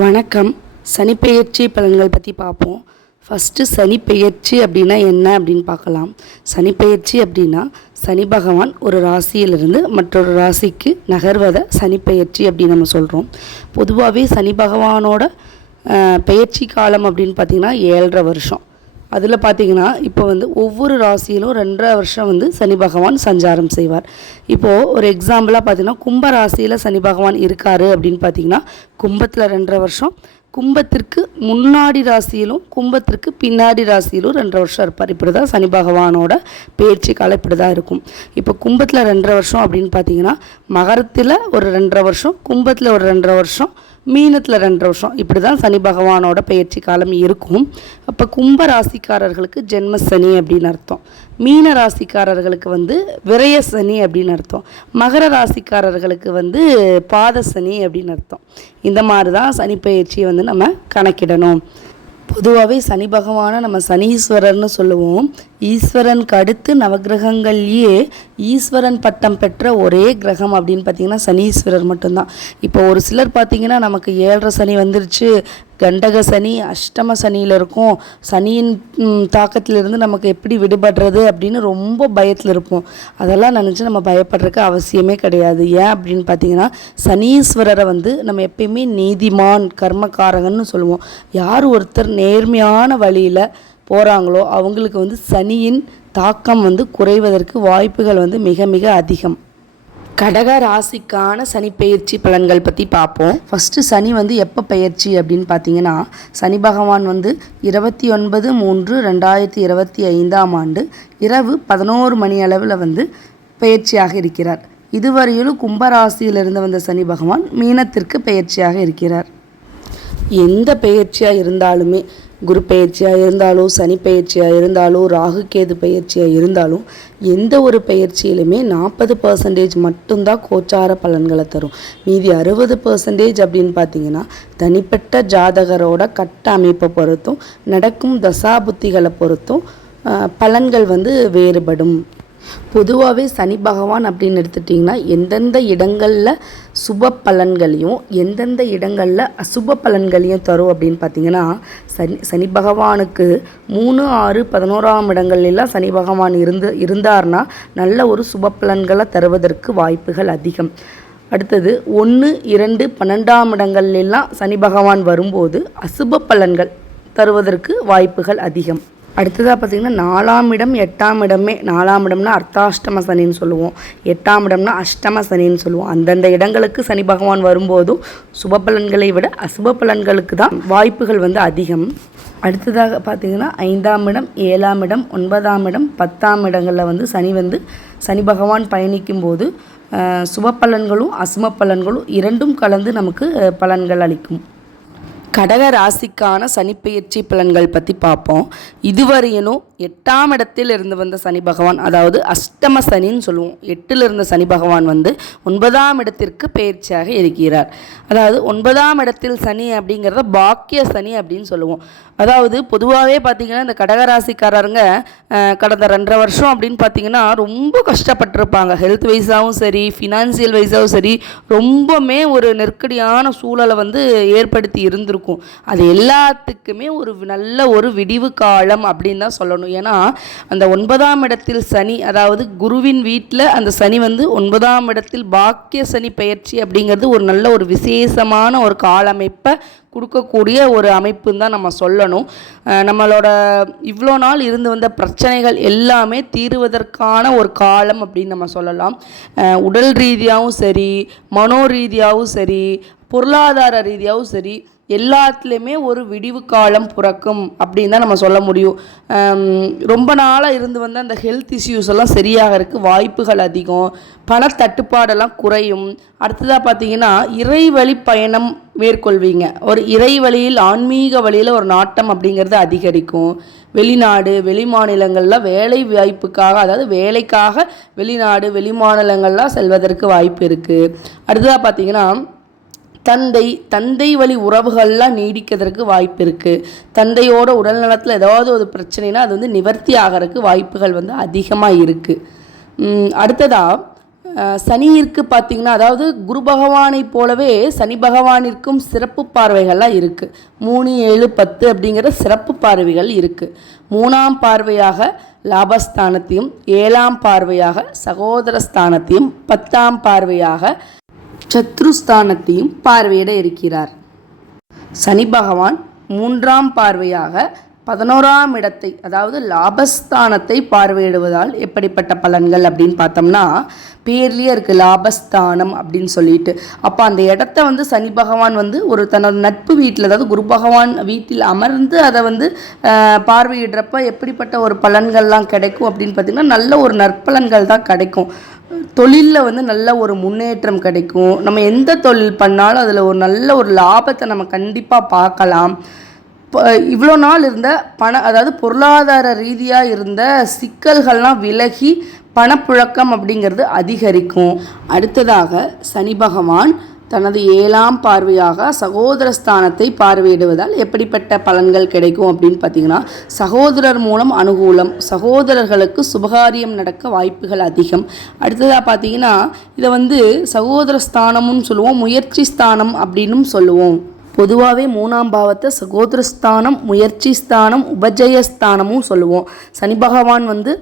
வணக்கம். சனிப்பெயர்ச்சி பலன்கள் பற்றி பார்ப்போம். ஃபஸ்ட்டு சனிப்பெயர்ச்சி அப்படின்னா என்ன அப்படின்னு பார்க்கலாம். சனிப்பெயர்ச்சி அப்படின்னா சனி பகவான் ஒரு ராசியிலிருந்து மற்றொரு ராசிக்கு நகர்வதை சனிப்பெயர்ச்சி அப்படின்னு நம்ம சொல்கிறோம் பொதுவாகவே சனி பகவானோட பெயர்ச்சி காலம் அப்படின்னு பார்த்திங்கன்னா ஏழரை வருஷம். அதில் பார்த்தீங்கன்னா இப்போ வந்து ஒவ்வொரு ராசியிலும் ரெண்டரை வருஷம் வந்து சனி பகவான் சஞ்சாரம் செய்வார். இப்போது ஒரு எக்ஸாம்பிளாக பார்த்தீங்கன்னா கும்ப ராசியில் சனி பகவான் இருக்காரு அப்படின்னு பார்த்தீங்கன்னா கும்பத்தில் ரெண்டரை வருஷம் கும்பத்திற்கு முன்னாடி ராசியிலும் கும்பத்திற்கு பின்னாடி ராசியிலும் ரெண்டரை வருஷம் இருப்பார். இப்படி தான் சனி பகவானோட பேச்சு காலம் இப்படி தான் இருக்கும். இப்போ கும்பத்தில் ரெண்டரை வருஷம் அப்படின்னு பார்த்தீங்கன்னா மகரத்தில் ஒரு ரெண்டரை வருஷம் கும்பத்தில் ஒரு ரெண்டரை வருஷம் மீனத்தில் ரெண்டரை வருஷம். இப்படி தான் சனி பகவானோட பயிற்சி காலம் இருக்கும். அப்போ கும்ப ராசிக்காரர்களுக்கு ஜென்ம சனி அப்படின்னு அர்த்தம். மீன ராசிக்காரர்களுக்கு வந்து விரய சனி அப்படின்னு அர்த்தம். மகர ராசிக்காரர்களுக்கு வந்து பாத சனி அப்படின்னு அர்த்தம். இந்த மாதிரி தான் சனி பயிற்சியை வந்து நம்ம கணக்கிடணும். பொதுவாகவே சனி பகவானை நம்ம சனீஸ்வரர்னு சொல்லுவோம். ஈஸ்வரனுக்கு அடுத்து நவகிரகங்கள்லேயே ஈஸ்வரன் பட்டம் பெற்ற ஒரே கிரகம் அப்படின்னு பார்த்தீங்கன்னா சனீஸ்வரர் மட்டும்தான். இப்போ ஒரு சிலர் பார்த்தீங்கன்னா நமக்கு ஏழரை சனி வந்துருச்சு கண்டக சனி அஷ்டம சனியில் இருக்கும். சனியின் தாக்கத்திலிருந்து நமக்கு எப்படி விடுபடுறது அப்படின்னு ரொம்ப பயத்தில் இருப்போம். அதெல்லாம் நினச்சி நம்ம பயப்படுறதுக்கு அவசியமே கிடையாது. ஏன் அப்படின்னு பார்த்தீங்கன்னா சனீஸ்வரரை வந்து நம்ம எப்பயுமே நீதிமான் கர்மகாரகன்னு சொல்லுவோம். யார் ஒருத்தர் நேர்மையான வழியில் போகிறாங்களோ அவங்களுக்கு வந்து சனியின் தாக்கம் வந்து குறைவதற்கு வாய்ப்புகள் வந்து மிக மிக அதிகம். கடக ராசிக்கான சனி பெயர்ச்சி பலன்கள் பற்றி பார்ப்போம் ஃபஸ்ட்டு சனி வந்து எப்போ பெயர்ச்சி அப்படின்னு பார்த்தீங்கன்னா சனி பகவான் வந்து இருபத்தி ஒன்பது மூன்று ரெண்டாயிரத்தி இருபத்தி ஐந்தாம் ஆண்டு இரவு பதினோரு மணி அளவில் வந்து பெயர்ச்சியாக இருக்கிறார். இதுவரையிலும் கும்பராசியிலிருந்து வந்த சனி பகவான் மீனத்திற்கு பெயர்ச்சியாக இருக்கிறார். எந்த பெயர்ச்சியாக இருந்தாலுமே குரு பெயர்ச்சியாக இருந்தாலும் சனி பெயர்ச்சியாக இருந்தாலும் ராகு கேது பெயர்ச்சியாக இருந்தாலும் எந்த ஒரு பெயர்ச்சியிலுமே நாற்பது பர்சன்டேஜ் மட்டும்தான் கோச்சார பலன்களை தரும். மீதி அறுபது பர்சன்டேஜ் அப்படின்னு பார்த்தீங்கன்னா தனிப்பட்ட ஜாதகரோட கட்ட அமைப்பை பொறுத்தும் நடக்கும் தசாபுத்திகளை பொறுத்தும் பலன்கள் வந்து வேறுபடும். பொதுவாகவே சனி பகவான் அப்படின்னு எடுத்துட்டிங்கன்னா எந்தெந்த இடங்களில் சுப பலன்களையும் எந்தெந்த இடங்களில் அசுப பலன்களையும் தரும் அப்படின்னு பார்த்தீங்கன்னா சனி சனி பகவானுக்கு மூணு ஆறு பதினோராம் இடங்கள்லாம் சனி பகவான் இருந்து இருந்தார்னா நல்ல ஒரு சுப பலன்களை தருவதற்கு வாய்ப்புகள் அதிகம். அடுத்தது ஒன்று இரண்டு பன்னெண்டாம் இடங்கள்லாம் சனி பகவான் வரும்போது அசுப பலன்கள் தருவதற்கு வாய்ப்புகள் அதிகம். அடுத்ததாக பார்த்திங்கன்னா நாலாம் இடம் எட்டாம் இடமே நாலாம் இடம்னா அர்த்தாஷ்டம சனின்னு சொல்லுவோம். எட்டாம் இடம்னா அஷ்டம சனின்னு சொல்லுவோம். அந்தந்த இடங்களுக்கு சனி பகவான் வரும்போதும் சுப பலன்களை விட அசுப பலன்களுக்கு தான் வாய்ப்புகள் வந்து அதிகம். அடுத்ததாக பார்த்தீங்கன்னா ஐந்தாம் இடம் ஏழாம் இடம் ஒன்பதாம் இடம் பத்தாம் இடங்களில் வந்து சனி வந்து சனி பகவான் பயணிக்கும் போது சுப பலன்களும் அசும பலன்களும் இரண்டும் கலந்து நமக்கு பலன்கள் அளிக்கும். கடக ராசிக்கான சனிப்பெயர்ச்சி பலன்கள் பற்றி பார்ப்போம் இதுவரையினும் எட்டாம் இடத்தில் இருந்து வந்த சனி பகவான் அதாவது அஷ்டம சனின்னு சொல்லுவோம். எட்டில் இருந்த சனி பகவான் வந்து ஒன்பதாம் இடத்திற்கு பெயர்ச்சியாக இருக்கிறார். அதாவது ஒன்பதாம் இடத்தில் சனி அப்படிங்கிறத பாக்கிய சனி அப்படின்னு சொல்லுவோம். அதாவது பொதுவாகவே பார்த்திங்கன்னா இந்த கடகராசிக்காரருங்க கடந்த ரெண்டரை வருஷம் அப்படின்னு பார்த்தீங்கன்னா ரொம்ப கஷ்டப்பட்டிருப்பாங்க. ஹெல்த் வைஸாகவும் சரி ஃபினான்சியல் வைஸாகவும் சரி ரொம்பவுமே ஒரு நெருக்கடியான சூழலை வந்து ஏற்படுத்தி இருந்திருக்கும். இருக்கும் அது எல்லாத்துக்குமே ஒரு நல்ல ஒரு விடிவு காலம் அப்படின்னு தான் சொல்லணும். ஏன்னா அந்த ஒன்பதாம் இடத்தில் சனி அதாவது குருவின் வீட்டில் அந்த சனி வந்து ஒன்பதாம் இடத்தில் பாக்கிய சனி பயிற்சி அப்படிங்கிறது ஒரு நல்ல ஒரு விசேஷமான ஒரு காலமைப்பை கொடுக்கக்கூடிய ஒரு அமைப்புன்னு தான் நம்ம சொல்லணும். நம்மளோட இவ்வளோ நாள் இருந்து வந்த பிரச்சனைகள் எல்லாமே தீருவதற்கான ஒரு காலம் அப்படின்னு நம்ம சொல்லலாம். உடல் ரீதியாகவும் சரி மனோ ரீதியாகவும் சரி பொருளாதார ரீதியாகவும் சரி எல்லாத்துலேயுமே ஒரு விடிவு காலம் பிறக்கும் அப்படின்னு தான் நம்ம சொல்ல முடியும். ரொம்ப நாளாக இருந்து வந்த அந்த ஹெல்த் இஷ்யூஸ் எல்லாம் சரியாகிறதுக்கு வாய்ப்புகள் அதிகம். பண தட்டுப்பாடெல்லாம் குறையும் அடுத்ததாக பார்த்தீங்கன்னா இறைவழி பயணம் மேற்கொள்வீங்க. ஒரு இறைவழியில் ஆன்மீக வழியில் ஒரு நாட்டம் அப்படிங்கிறது அதிகரிக்கும். வெளிநாடு வெளிமாநிலங்களில் வேலை வாய்ப்புக்காக அதாவது வேலைக்காக வெளிநாடு வெளிமாநிலங்கள்லாம் செல்வதற்கு வாய்ப்பு இருக்குது அடுத்ததாக பார்த்தீங்கன்னா தந்தை தந்தை வழி உறவுகள்லாம் நீடிக்கிறதுக்கு வாய்ப்பு இருக்குது தந்தையோட உடல் நலத்தில் ஏதாவது ஒரு பிரச்சனைனா அது வந்து நிவர்த்தி ஆகிறதுக்கு வாய்ப்புகள் வந்து அதிகமாக இருக்குது அடுத்ததாக சனியிற்கு பார்த்திங்கன்னா அதாவது குரு பகவானை போலவே சனி பகவானிற்கும் சிறப்பு பார்வைகள்லாம் இருக்குது மூணு ஏழு பத்து அப்படிங்கிற சிறப்பு பார்வைகள் இருக்குது மூணாம் பார்வையாக லாபஸ்தானத்தையும் ஏழாம் பார்வையாக சகோதர ஸ்தானத்தையும் பத்தாம் பார்வையாக சத்ருஸ்தானத்தையும் பார்வையிட இருக்கிறார். சனி பகவான் மூன்றாம் பார்வையாக பதினோராம் இடத்தை அதாவது லாபஸ்தானத்தை பார்வையிடுவதால் எப்படிப்பட்ட பலன்கள் அப்படின்னு பார்த்தோம்னா பேர்லேயே இருக்குது லாபஸ்தானம் அப்படின்னு சொல்லிட்டு. அப்போ அந்த இடத்த வந்து சனி பகவான் வந்து ஒரு தன்னோட நட்பு வீட்டில் அதாவது குரு பகவான் வீட்டில் அமர்ந்து அதை வந்து பார்வையிடுறப்ப எப்படிப்பட்ட ஒரு பலன்கள்லாம் கிடைக்கும் அப்படின்னு பார்த்தீங்கன்னா நல்ல ஒரு நற்பலன்கள் தான் கிடைக்கும். தொழிலில் வந்து நல்ல ஒரு முன்னேற்றம் கிடைக்கும். நம்ம எந்த தொழில் பண்ணாலும் அதில் ஒரு நல்ல ஒரு லாபத்தை நம்ம கண்டிப்பாக பார்க்கலாம். இப்போ இவ்வளோ நாள் இருந்த பண அதாவது பொருளாதார ரீதியாக இருந்த சிக்கல்கள்லாம் விலகி பணப்புழக்கம் அப்படிங்கிறது அதிகரிக்கும். அடுத்ததாக சனி பகவான் தனது ஏழாம் பார்வையாக சகோதர ஸ்தானத்தை பார்வையிடுவதால் எப்படிப்பட்ட பலன்கள் கிடைக்கும் அப்படின்னு பார்த்தீங்கன்னா சகோதரர் மூலம் அனுகூலம் சகோதரர்களுக்கு சுபகாரியம் நடக்க வாய்ப்புகள் அதிகம். அடுத்ததாக பார்த்தீங்கன்னா இதை வந்து சகோதர ஸ்தானம்னு சொல்லுவோம் முயற்சி ஸ்தானம் அப்படின்னும் சொல்லுவோம். பொதுவாகவே மூணாம் பாவத்தை சகோதரஸ்தானம் முயற்சி ஸ்தானம் உபஜயஸ்தானமும் சொல்லுவோம். சனி பகவான் வந்து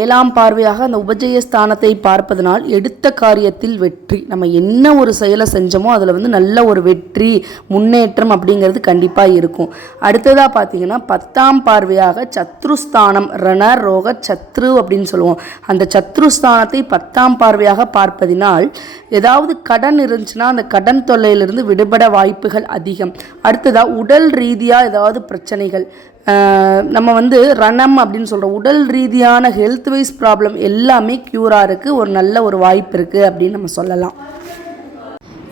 ஏழாம் பார்வையாக அந்த உபஜயஸ்தானத்தை பார்ப்பதனால் எடுத்த காரியத்தில் வெற்றி. நம்ம என்ன ஒரு செயலை செஞ்சோமோ அதில் வந்து நல்ல ஒரு வெற்றி முன்னேற்றம் அப்படிங்கிறது கண்டிப்பாக இருக்கும். அடுத்ததாக பார்த்தீங்கன்னா பத்தாம் பார்வையாக சத்ருஸ்தானம் ரண ரோக சத்ரு அப்படின்னு சொல்லுவோம். அந்த சத்ருஸ்தானத்தை பத்தாம் பார்வையாக பார்ப்பதினால் ஏதாவது கடன் இருந்துச்சுன்னா அந்த கடன் தொல்லையிலிருந்து விடுபட வாய்ப்புகள் அதிகம். அடுத்ததாக உடல் ரீதியாக ஏதாவது பிரச்சனைகள். நம்ம வந்து ரணம் அப்படின்னு சொல்கிறோம் உடல் ரீதியான ஹெல்த் வைஸ் ப்ராப்ளம் எல்லாமே க்யூராக இருக்குது ஒரு நல்ல ஒரு வாய்ப்பு இருக்குது அப்படின்னு நம்ம சொல்லலாம்.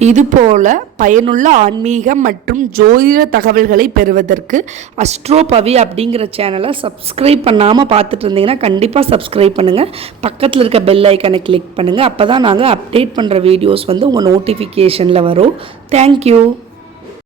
இதுபோல பயனுள்ள ஆன்மீகம் மற்றும் ஜோதிட தகவல்களை பெறுவதற்கு அஸ்ட்ரோபவி அப்படிங்கிற சேனலை சப்ஸ்கிரைப் பண்ணாமல் பார்த்துட்டு இருந்தீங்கன்னா கண்டிப்பாக சப்ஸ்கிரைப் பண்ணுங்கள் பக்கத்தில் இருக்க பெல் ஐக்கனை கிளிக் பண்ணுங்கள் அப்போ தான் நாங்கள் அப்டேட் பண்ணுற வீடியோஸ் வந்து உங்கள் நோட்டிஃபிகேஷனில் வரும். தேங்க்யூ